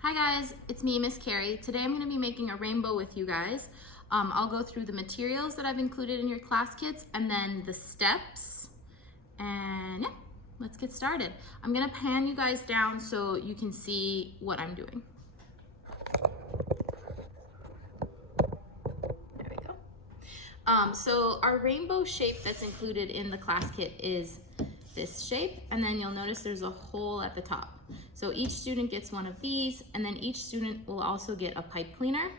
Hi guys, it's me, Miss Carrie. Today I'm going to be making a rainbow with you guys. I'll go through the materials that I've included in your class kits and then the steps. And yeah, let's get started. I'm going to pan you guys down so you can see what I'm doing. There we go. So our rainbow shape that's included in the class kit is this shape, and then you'll notice there's a hole at the top. So each student gets one of these, and then each student will also get a pipe cleaner.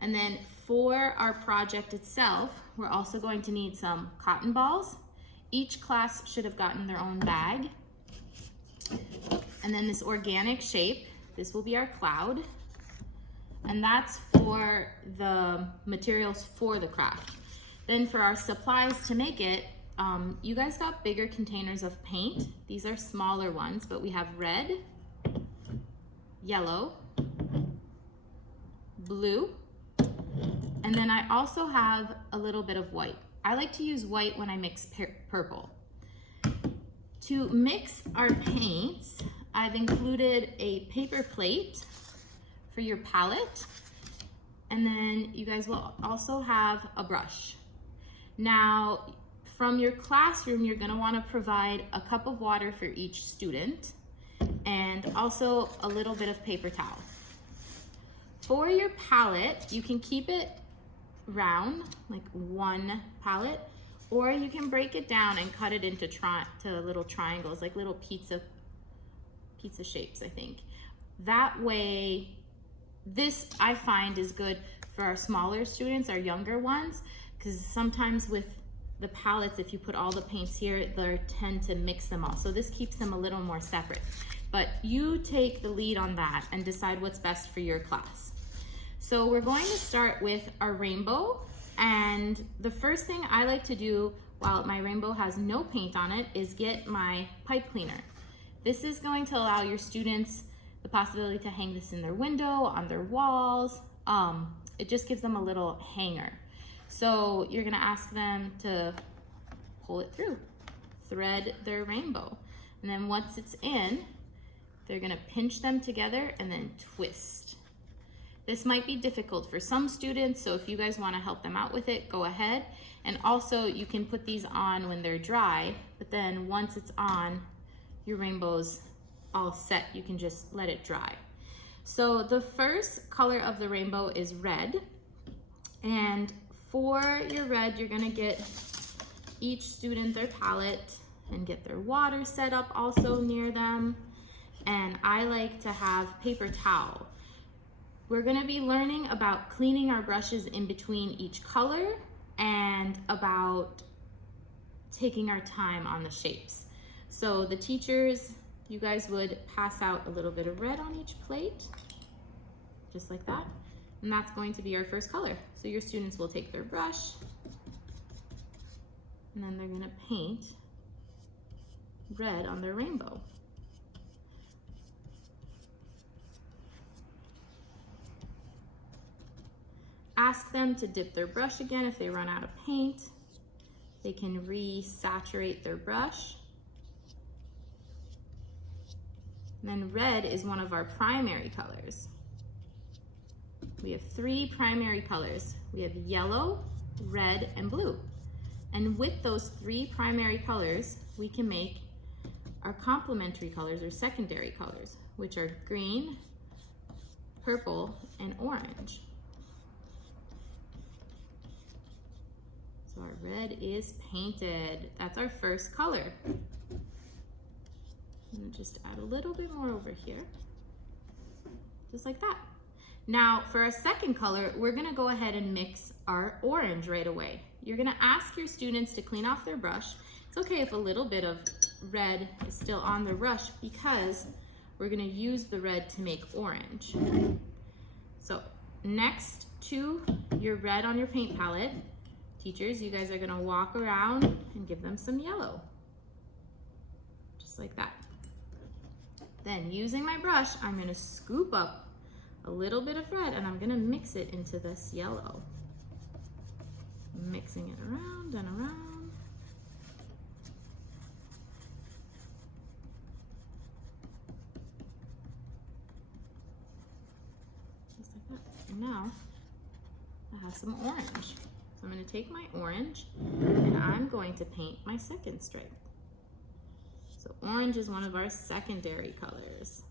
And then for our project itself, we're also going to need some cotton balls. Each class should have gotten their own bag. And then this organic shape, this will be our cloud. And that's for the materials for the craft. Then for our supplies to make it, you guys got bigger containers of paint. These are smaller ones, but we have red, yellow, blue, and then I also have a little bit of white. I like to use white when I mix purple. To mix our paints, I've included a paper plate for your palette, and then you guys will also have a brush. Now, from your classroom, you're going to want to provide a cup of water for each student and also a little bit of paper towel. For your palette, you can keep it round, like one palette, or you can break it down and cut it into little triangles, like little pizza shapes, I think. That way, this I find is good for our smaller students, our younger ones, because sometimes with the palettes, if you put all the paints here, they tend to mix them all. So this keeps them a little more separate. But you take the lead on that and decide what's best for your class. So we're going to start with our rainbow. And the first thing I like to do while my rainbow has no paint on it is get my pipe cleaner. This is going to allow your students the possibility to hang this in their window, on their walls. It just gives them a little hanger. So you're gonna ask them to pull it through, thread their rainbow. And then once it's in, they're gonna pinch them together and then twist. This might be difficult for some students, so if you guys wanna help them out with it, go ahead. And also you can put these on when they're dry, but then once it's on, your rainbow's all set, you can just let it dry. So the first color of the rainbow is red. And for your red, you're gonna get each student their palette and get their water set up also near them. And I like to have paper towel. We're gonna be learning about cleaning our brushes in between each color and about taking our time on the shapes. So the teachers, you guys would pass out a little bit of red on each plate, just like that. And that's going to be our first color. So your students will take their brush and then they're gonna paint red on their rainbow. Ask them to dip their brush again if they run out of paint. They can re-saturate their brush. And then red is one of our primary colors. We have three primary colors. We have yellow, red, and blue. And with those three primary colors, we can make our complementary colors or secondary colors, which are green, purple, and orange. So our red is painted. That's our first color. And just add a little bit more over here, just like that. Now for our second color, we're gonna go ahead and mix our orange right away. You're gonna ask your students to clean off their brush. It's okay if a little bit of red is still on the brush because we're gonna use the red to make orange. So next to your red on your paint palette, teachers, you guys are gonna walk around and give them some yellow, just like that. Then using my brush, I'm gonna scoop up a little bit of red and I'm gonna mix it into this yellow. Mixing it around and around. just like that. And now I have some orange. So I'm going to take my orange and I'm going to paint my second stripe. So orange is one of our secondary colors.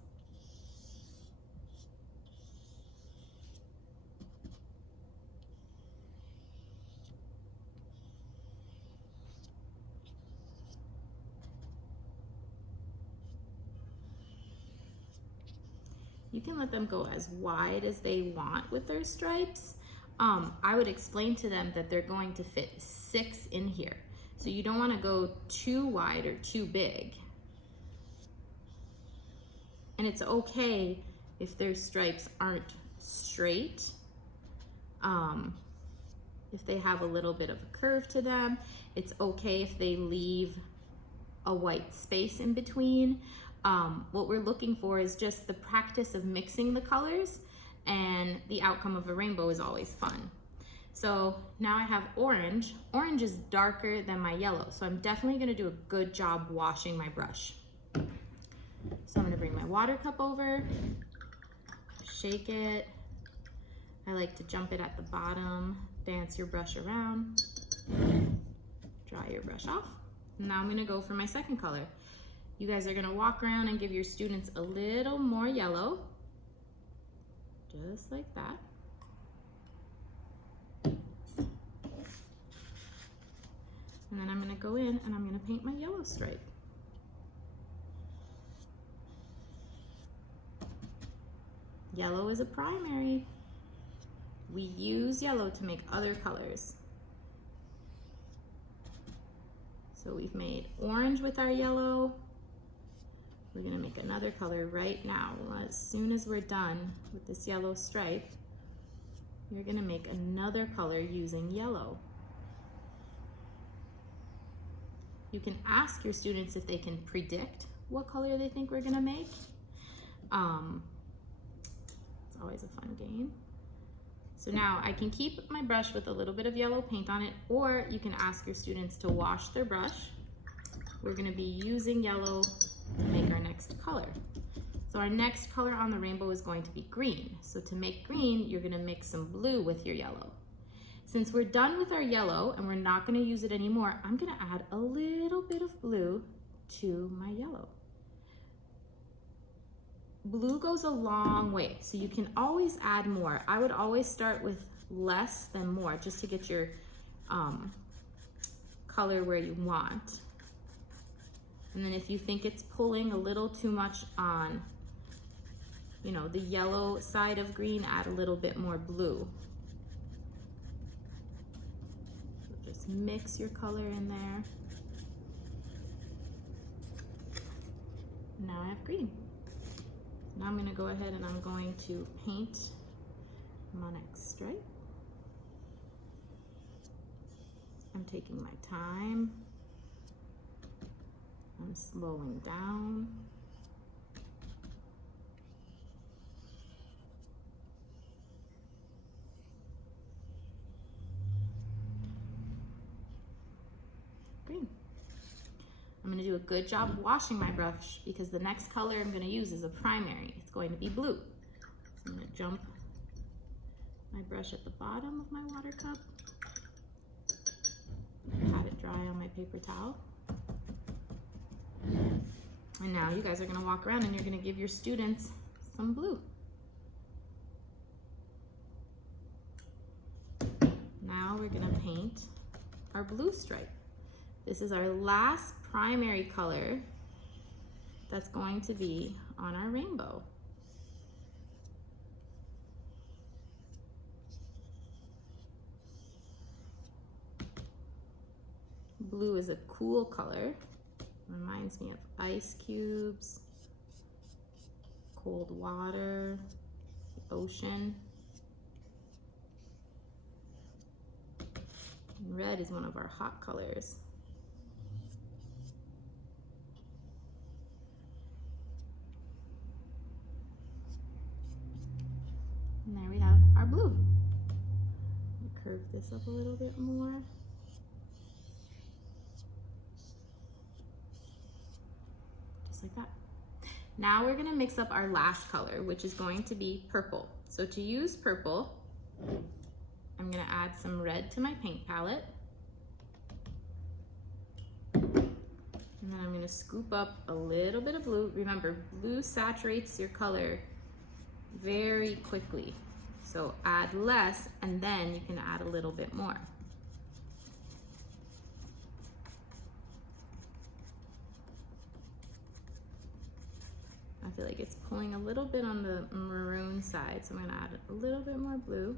You can let them go as wide as they want with their stripes. I would explain to them that they're going to fit 6 in here. So you don't want to go too wide or too big. And it's okay if their stripes aren't straight. If they have a little bit of a curve to them, it's okay if they leave a white space in between. What we're looking for is just the practice of mixing the colors, and the outcome of a rainbow is always fun. So now I have orange. Orange is darker than my yellow, so I'm definitely gonna do a good job washing my brush. So I'm gonna bring my water cup over, shake it. I like to jump it at the bottom, dance your brush around, dry your brush off. Now I'm gonna go for my second color. You guys are gonna walk around and give your students a little more yellow, just like that. And then I'm gonna go in and I'm gonna paint my yellow stripe. Yellow is a primary. We use yellow to make other colors. So we've made orange with our yellow. We're gonna make another color right now. As soon as we're done with this yellow stripe, we're gonna make another color using yellow. You can ask your students if they can predict what color they think we're gonna make. It's always a fun game. So now I can keep my brush with a little bit of yellow paint on it, or you can ask your students to wash their brush. We're gonna be using yellow to make our next color. So our next color on the rainbow is going to be green. So to make green, you're gonna mix some blue with your yellow. Since we're done with our yellow and we're not gonna use it anymore, I'm gonna add a little bit of blue to my yellow. Blue goes a long way, so you can always add more. I would always start with less than more, just to get your color where you want. And then if you think it's pulling a little too much on, the yellow side of green, add a little bit more blue. So just mix your color in there. Now I have green. Now I'm gonna go ahead and I'm going to paint my next stripe. I'm taking my time. I'm slowing down. Green. I'm gonna do a good job washing my brush because the next color I'm gonna use is a primary. It's going to be blue. So I'm gonna jump my brush at the bottom of my water cup. Pat it dry on my paper towel. And now you guys are gonna walk around and you're gonna give your students some blue. Now we're gonna paint our blue stripe. This is our last primary color that's going to be on our rainbow. Blue is a cool color. Reminds me of ice cubes, cold water, the ocean. And red is one of our hot colors. And there we have our blue. Curve this up a little bit more. Just like that. Now we're gonna mix up our last color, which is going to be purple. So to use purple, I'm gonna add some red to my paint palette. And then I'm gonna scoop up a little bit of blue. Remember, blue saturates your color very quickly. So add less, and then you can add a little bit more. I feel like it's pulling a little bit on the maroon side, so I'm gonna add a little bit more blue.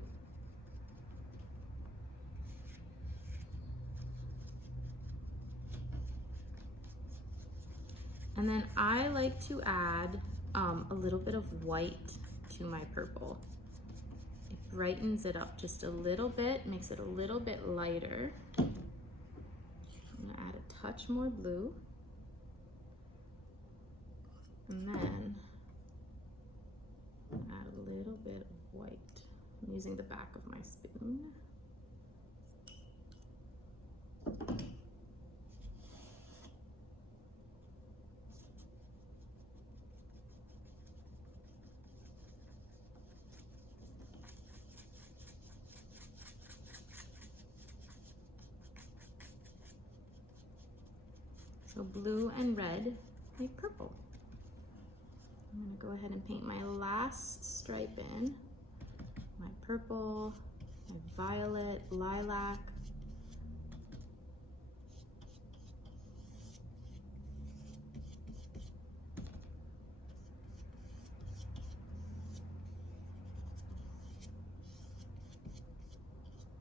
And then I like to add a little bit of white to my purple. It brightens it up just a little bit, makes it a little bit lighter. I'm gonna add a touch more blue. And then add a little bit of white. I'm using the back of my spoon. So blue and red make purple. I'm gonna go ahead and paint my last stripe in. My purple, my violet, lilac.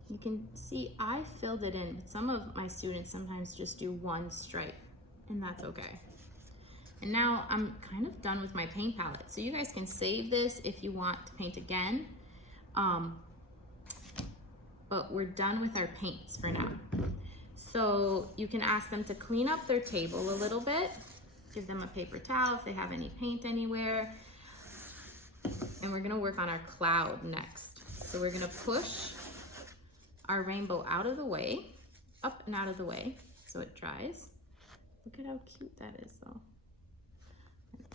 You can see I filled it in, but some of my students sometimes just do one stripe, and that's okay. And now I'm kind of done with my paint palette. So you guys can save this if you want to paint again. But we're done with our paints for now. So you can ask them to clean up their table a little bit. Give them a paper towel if they have any paint anywhere. And we're gonna work on our cloud next. So we're gonna push our rainbow out of the way, up and out of the way, so it dries. Look at how cute that is though.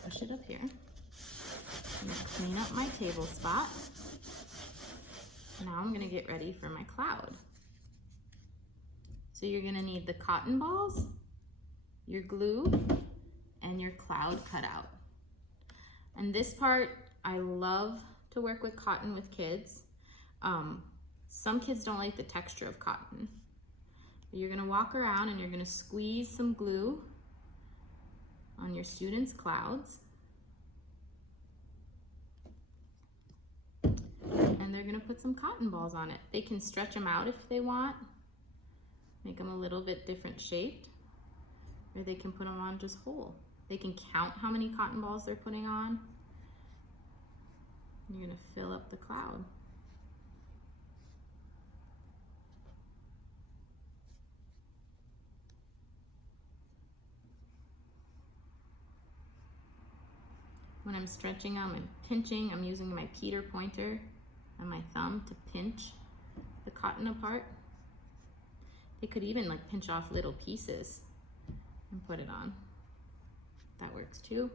Push it up here. I'm gonna clean up my table spot. Now I'm gonna get ready for my cloud. So you're gonna need the cotton balls, your glue, and your cloud cutout. And this part, I love to work with cotton with kids. Some kids don't like the texture of cotton. But you're gonna walk around and you're gonna squeeze some glue on your students' clouds. And they're gonna put some cotton balls on it. They can stretch them out if they want, make them a little bit different shaped, or they can put them on just whole. They can count how many cotton balls they're putting on. You're gonna fill up the cloud. When I'm stretching them and pinching, I'm using my Peter pointer and my thumb to pinch the cotton apart. They could even like pinch off little pieces and put it on. That works too.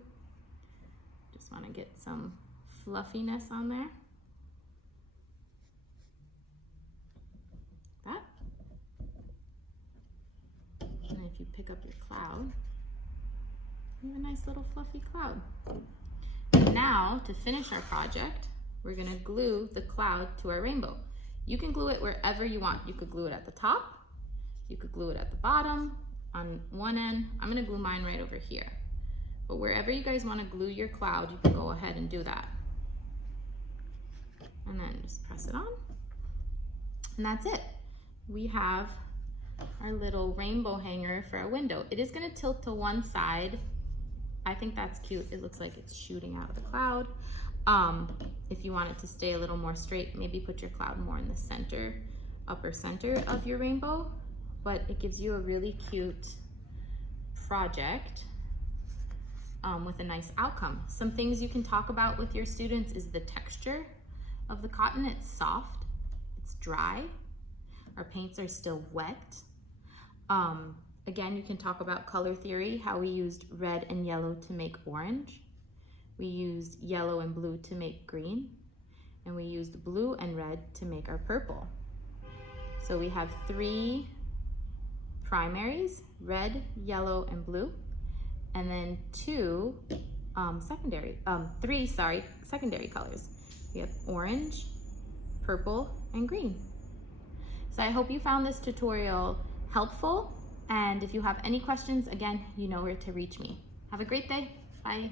Just want to get some fluffiness on there. That. And if you pick up your cloud, you have a nice little fluffy cloud. Now, to finish our project, we're gonna glue the cloud to our rainbow. You can glue it wherever you want. You could glue it at the top, you could glue it at the bottom, on one end. I'm gonna glue mine right over here. But wherever you guys wanna glue your cloud, you can go ahead and do that. And then just press it on. And that's it. We have our little rainbow hanger for our window. It is gonna tilt to one side. I think that's cute. It looks like it's shooting out of the cloud. If you want it to stay a little more straight, maybe put your cloud more in the center, upper center of your rainbow, but it gives you a really cute project with a nice outcome. Some things you can talk about with your students is the texture of the cotton. It's soft, it's dry, our paints are still wet. Again, you can talk about color theory, how we used red and yellow to make orange. we used yellow and blue to make green, and we used blue and red to make our purple. So we have 3 primaries, red, yellow, and blue, and then 3 secondary colors. We have orange, purple, and green. So I hope you found this tutorial helpful, and if you have any questions, again, you know where to reach me. Have a great day. Bye.